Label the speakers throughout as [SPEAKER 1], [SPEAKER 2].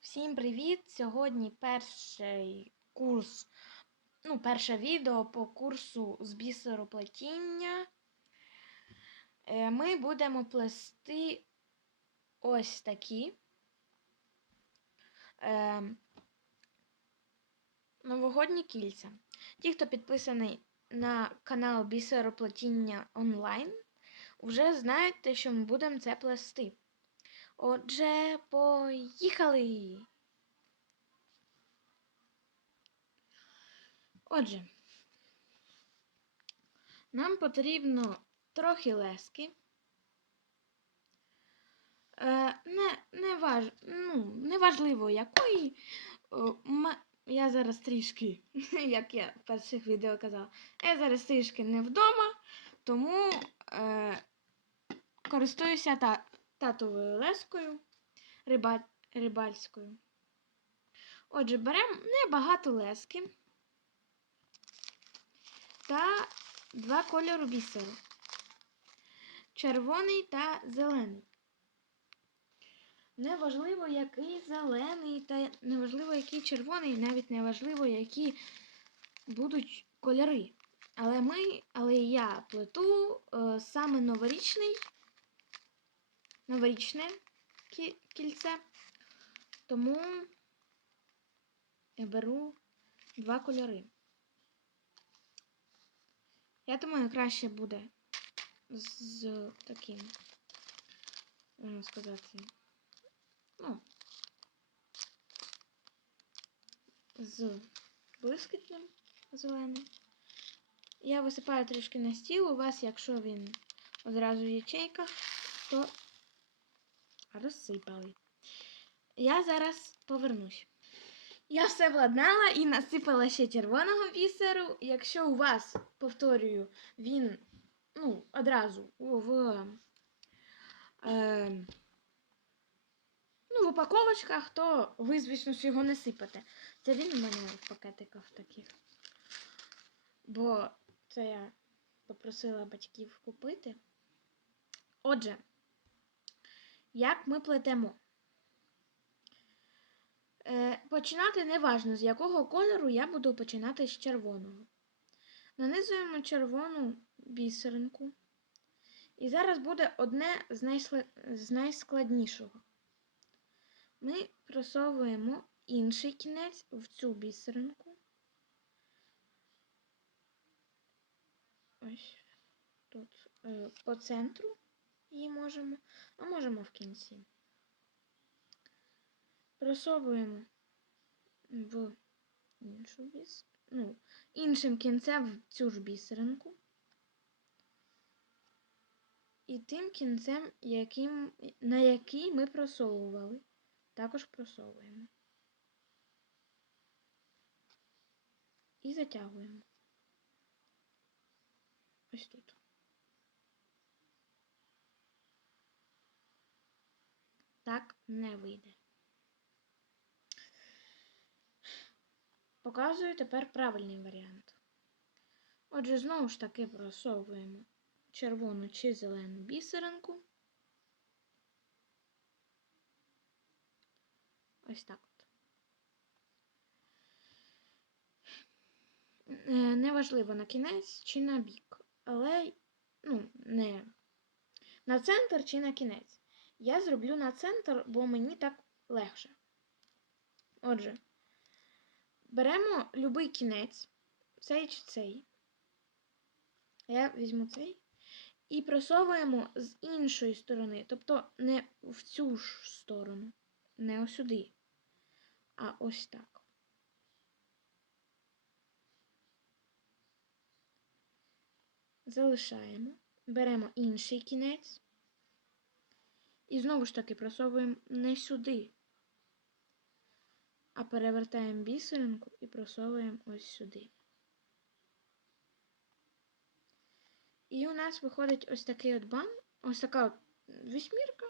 [SPEAKER 1] Всім привіт! Сьогодні перший курс, ну, перше відео по курсу з бісероплетіння. Е, Ми будемо плести ось такі е, новогодні кільця. Ті, хто підписаний на канал Бісероплетіння онлайн, вже знаєте, що ми будемо це плести. Отже, поїхали. Отже, нам потрібно трохи лески. Е, не, не, важ, ну, неважливо якої. Ма- я зараз трішки, як я в перших відео казала, я зараз трішки не вдома, тому е, користуюся та, татовою лескою риба, рибальською. Отже, беремо небагато лески та два кольору бісеру. Червоний та зелений. Неважливо, який зелений, та неважливо, який червоний, навіть неважливо, які будуть кольори. Але ми, але я плету е, саме новорічний новорічне кільце. Тому я беру два кольори. Я думаю, краще буде з таким, можна сказати, ну, з блискітним зеленим. Я висипаю трішки на стіл. У вас, якщо він одразу в ячейках, то розсипали. Я зараз повернусь. Я все владнала і насипала ще червоного бісеру. Якщо у вас, повторюю, він ну, одразу в, е, ну, в упаковочках, то ви, звісно, ж його не сипете. Це він у мене в пакетиках таких. Бо це я попросила батьків купити. Отже, як ми плетемо. Е, починати не важно, з якого кольору я буду починати з червоного. Нанизуємо червону бісеринку. І зараз буде одне з, найсла... з найскладнішого. Ми просовуємо інший кінець в цю бісеринку. Ось тут е, по центру її можемо, а можемо в кінці. Просовуємо в іншу біс... ну, іншим кінцем в цю ж бісеринку. І тим кінцем, яким, на який ми просовували, також просовуємо. І затягуємо. Ось тут. Так не вийде. Показую тепер правильний варіант. Отже, знову ж таки просовуємо червону чи зелену бісеринку. Ось так от. Е, Неважливо на кінець чи на бік, але ну, не на центр чи на кінець. Я зроблю на центр, бо мені так легше. Отже, беремо будь-який кінець, цей чи цей. Я візьму цей. І просовуємо з іншої сторони, тобто не в цю ж сторону, не ось сюди, а ось так. Залишаємо, беремо інший кінець. І знову ж таки просовуємо не сюди, а перевертаємо бісеринку і просовуємо ось сюди. І у нас виходить ось такий от бан, ось така от вісьмірка.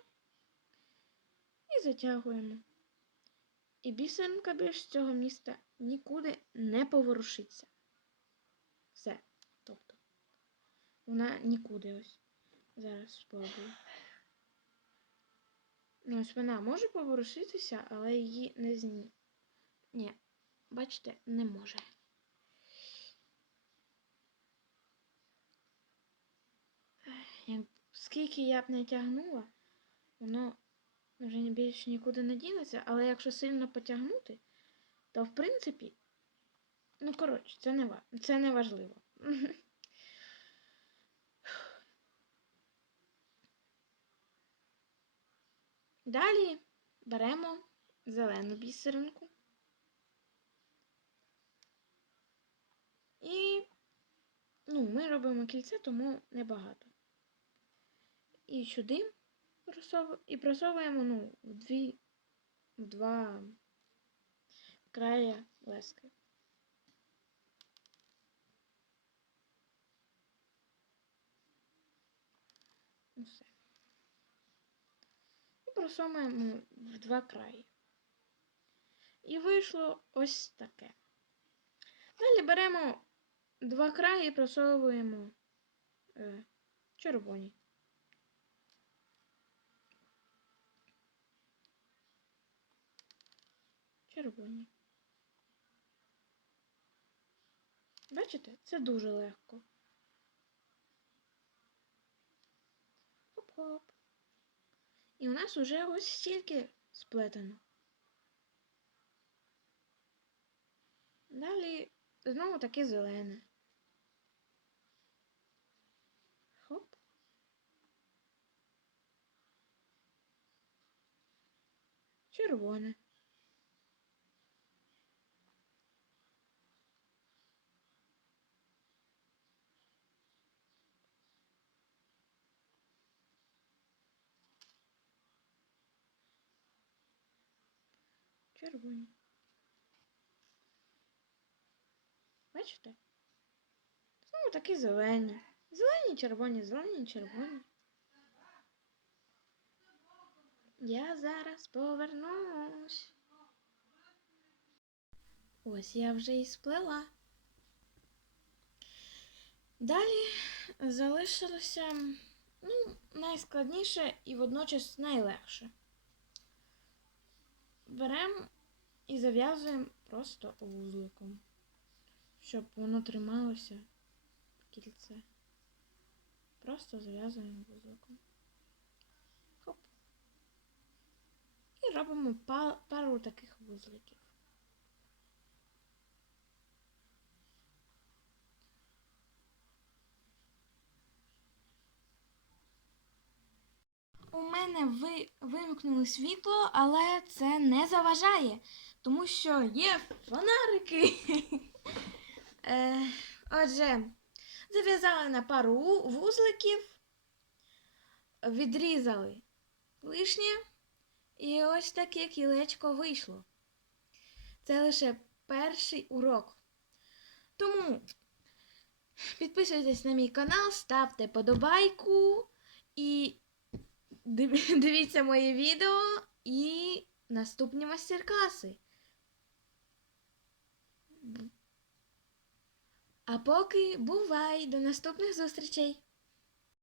[SPEAKER 1] І затягуємо. І бісеринка більш з цього міста нікуди не поворушиться. Все. Тобто, вона нікуди ось. Зараз спробую. Ну, спина може поворушитися, але її не зні. Ні, бачите, не може. Скільки я б не тягнула, воно вже більше нікуди не дінеться, але якщо сильно потягнути, то в принципі, ну коротше, це не, це не важливо. Далі беремо зелену бісеринку. І ну, ми робимо кільце, тому небагато. І сюди і просовуємо ну, в дві, в два края лески. Ну, все. І в два краї. І вийшло ось таке. Далі беремо два краї і просовуємо е, червоні. Червоні. Бачите, це дуже легко. Хоп-хоп. І у нас уже ось стільки сплетено. Далі знову таке зелене. Хоп. Червоне. Червоні. Бачите? Знову такі зелені. Зелені, червоні, зелені, червоні. Я зараз повернусь. Ось я вже і сплела. Далі залишилося ну, найскладніше і водночас найлегше. Беремо і зав'язуємо просто вузликом, щоб воно трималося в кільце. Просто зав'язуємо вузликом. Хоп. І робимо пару таких вузликів. У мене ви... вимкнули світло, але це не заважає, тому що є фонарики. Е, Отже, зав'язали на пару вузликів, відрізали лишнє, і ось таке кілечко вийшло. Це лише перший урок. Тому підписуйтесь на мій канал, ставте подобайку і дивіться моє відео і наступні майстер-класи. А поки бувай, до наступних зустрічей!